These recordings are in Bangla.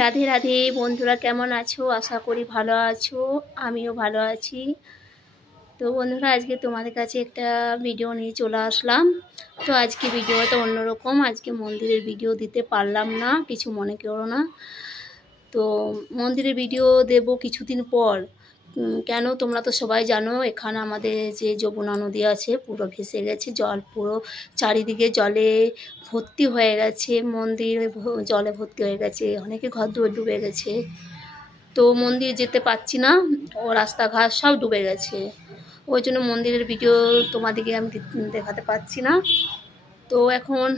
রাধে রাধে বন্ধুরা, কেমন আছো? আশা করি ভালো আছো। আমিও ভালো আছি। তো বন্ধুরা, আজকে তোমাদের কাছে একটা ভিডিও নিয়ে চলে আসলাম। তো আজকে ভিডিওটা অন্যরকম। আজকে মন্দিরের ভিডিও দিতে পারলাম না, কিছু মনে করো না। তো মন্দিরের ভিডিও দেব কিছুদিন পর। কেন, তোমরা তো সবাই জানো এখানে আমাদের যে যমুনা নদী আছে পুরো ভেসে গেছে, জল পুরো চারিদিকে জলে ভর্তি হয়ে গেছে, মন্দির জলে ভর্তি হয়ে গেছে, অনেকে ঘরদুয়ার ডুবে গেছে। তো মন্দির যেতে পারছি না, ও রাস্তাঘাট সব ডুবে গেছে। ওই জন্য মন্দিরের ভিডিও তোমাদেরকে আমি দেখাতে পারছি না। তো এখন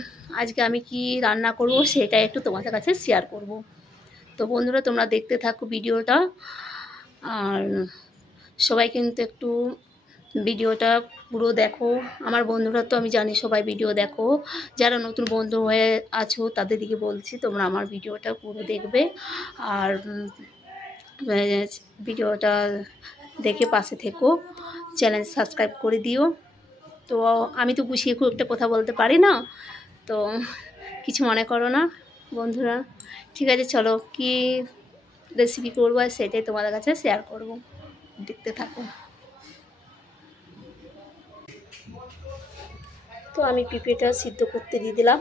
আজকে আমি কি রান্না করব সেটা একটু তোমাদের কাছে শেয়ার করব। তো বন্ধুরা, তোমরা দেখতে থাকো ভিডিওটা। আর সবাই কিন্তু একটু ভিডিওটা পুরো দেখো। আমার বন্ধুরা তো আমি জানি সবাই ভিডিও দেখো। যারা নতুন বন্ধু হয়ে আছো তাদেরকে বলছি তোমরা আমার ভিডিওটা পুরো দেখবে। আর ভিডিওটা দেখে পাশে থেকো, চ্যানেল সাবস্ক্রাইব করে দিও। তো আমি তো গুছিয়ে খুব একটা কথা বলতে পারি না, তো কিছু মনে করো না বন্ধুরা। ঠিক আছে, চলো কি রেসিপি করবো আর সেটাই তোমাদের কাছে শেয়ার করব, দেখতে থাকো। তো আমি পেঁপেটা সিদ্ধ করতে দিয়ে দিলাম।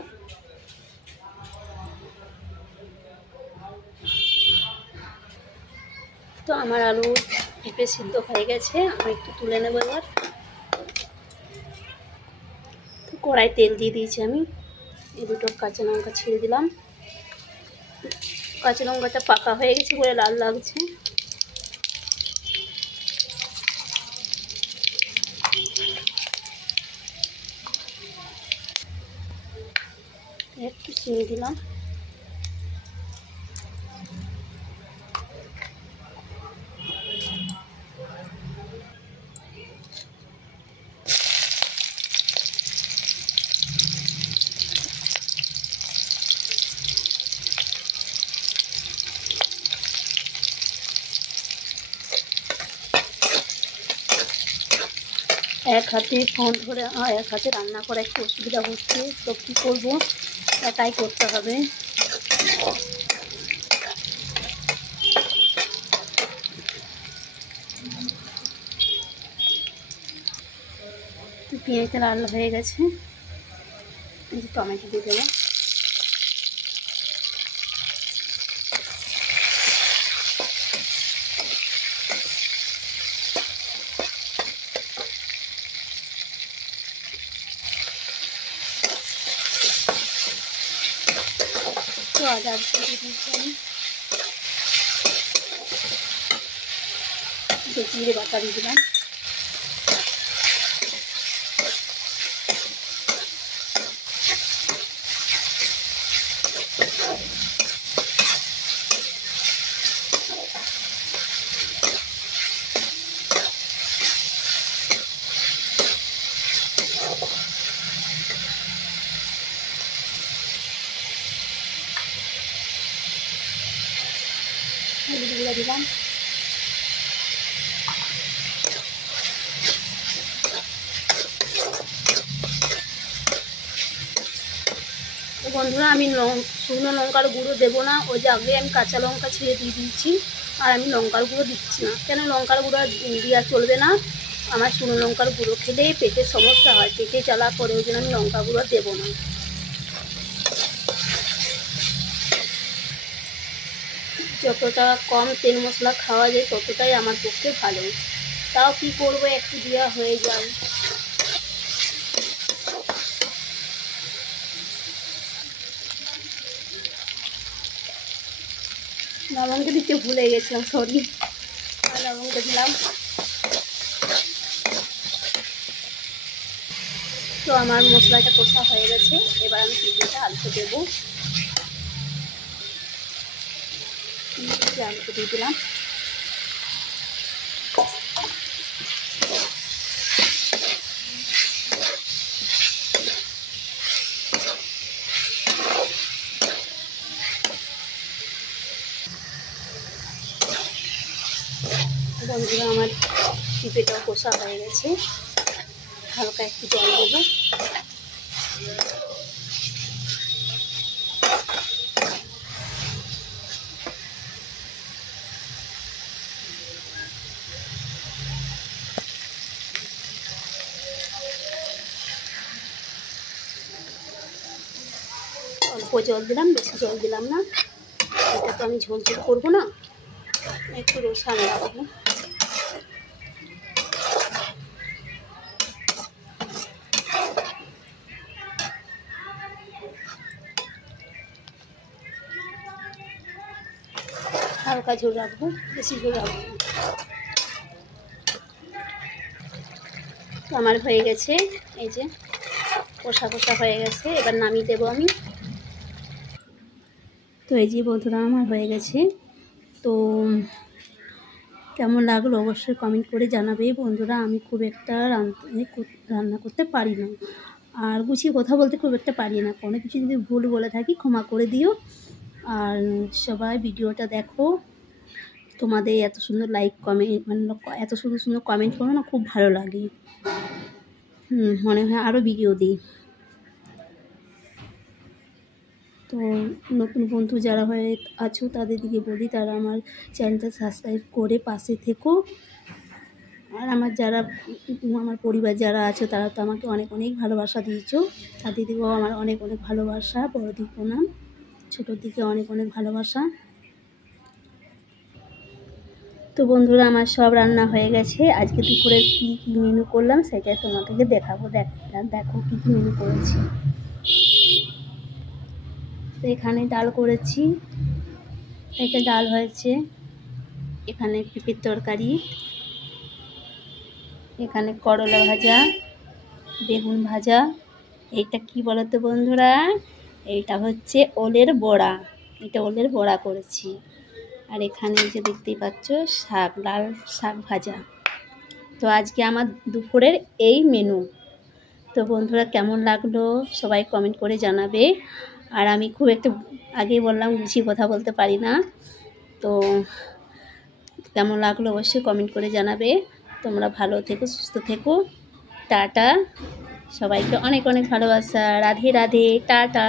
তো আমার আলু পেঁপে সিদ্ধ হয়ে গেছে, আমি একটু তুলে নেবো এবার। তো কড়াই তেল দিয়ে দিয়েছি আমি, এই দুটো কাঁচা লঙ্কা ছেড়ে দিলাম। কাঁচা লঙ্কাটা পাকা হয়ে গেছে বলে লাল লাগছে। একটু চিনি দিলাম। এক হাতে ফোন ধরে এক হাতে রান্না করা একটু অসুবিধা হচ্ছে, তো কী করবো, একাই করতে হবে। তো পেঁয়াজটা লাল হয়ে গেছে, টমেটো দিয়ে দেবো। তো আদা দিয়ে দিয়েছি আমি, জিরে বাটা দিয়ে দিলাম। হলুদ গুঁড়া দিলাম। তো বন্ধুরা, আমি শুকনো লঙ্কার গুঁড়ো দেবো না, ওই যে আগে আমি কাঁচা লঙ্কা ছিঁড়ে দিয়ে দিয়েছি, আর আমি লঙ্কার গুঁড়ো দিচ্ছি না। কেন লঙ্কার গুঁড়ো দেওয়া চলবে না, আমার শুকনো লঙ্কার গুঁড়ো খেলেই পেটের সমস্যা হয়, পেটে জ্বালা করে, ওই জন্য আমি লঙ্কা গুঁড়ো দেবো না। যতটা কম তেল মশলা খাওয়া যায় ততটাই আমার পক্ষে ভালো। তাও কি করবো, একটু দেওয়া হয়ে যায়। লবঙ্গ দিতে ভুলে গেছিলাম, সরি। লবঙ্গ দিলাম। তো আমার মশলাটা কষা হয়ে গেছে, এবার আমি পেঁপেটা আলুতে দেবো। আলুতে দিয়ে দিলাম। বন্ধুরা, আমার পেঁপেটাও কষা হয়ে গেছে, হালকা একটু জল দেবো। অল্প জল দিলাম, বেশি জল দিলাম না। এটা তো আমি ঝোল ঝোল করবো না, একটু রসানো রাখবো। হালকা ঝোল রাখবো, বেশি ঝোল রাখবো। তো আমার হয়ে গেছে, এই যে কষা কষা হয়ে গেছে, এবার নামিয়ে দেবো আমি। তো এই যে বন্ধুরা আমার হয়ে গেছে। তো কেমন লাগলো অবশ্যই কমেন্ট করে জানাবে বন্ধুরা। আমি খুব একটা রান্না করতে পারি না, আর গুছিয়ে কথা বলতে খুব একটা পারি না। কোনো কিছু যদি ভুল বলে থাকি ক্ষমা করে দিও। আর সবাই ভিডিওটা দেখো, তোমাদের এত সুন্দর লাইক কমেন্ট, মানে এত সুন্দর সুন্দর কমেন্ট করো না, খুব ভালো লাগে। মনে হয় আরও ভিডিও দিই। তো নতুন বন্ধু যারা হয়ে আছো তাদের দিকে বলি, তারা আমার চ্যানেলটা সাবস্ক্রাইব করে পাশে থেকো। আর আমার পরিবার যারা আছো তারা তো আমাকে অনেক অনেক ভালোবাসা দিয়েছো, তাদের দিকেও আমার অনেক অনেক ভালোবাসা। বড়দিক প্রণাম, ছোটোর দিকে অনেক অনেক ভালোবাসা। তো বন্ধুরা আমার সব রান্না হয়ে গেছে। আজকে দুপুরে কী কী মেনু করলাম সেটাই তোমাকে দেখাবো। দেখো কী কী মেনু করেছি। তো এখানে ডাল করেছি, এটা ডাল হয়েছে। এখানে পেঁপের তরকারি, এখানে করলা ভাজা, বেগুন ভাজা। এইটা কি বলো তো বন্ধুরা, এইটা হচ্ছে ওলের বড়া। এটা ওলের বড়া করেছি। আর এখানে যে দেখতেই পাচ্ছ শাক, লাল শাক ভাজা। তো আজকে আমার দুপুরের এই মেনু। তো বন্ধুরা কেমন লাগলো সবাই কমেন্ট করে জানাবে। আর আমি খুব একটা, আগেই বললাম, গুছিয়ে কথা বলতে পারি না। তো কেমন লাগলো অবশ্যই কমেন্ট করে জানাবে। তোমরা ভালো থেকো, সুস্থ থেকো। টাটা, সবাইকে অনেক অনেক ভালোবাসা। রাধে রাধে, টাটা।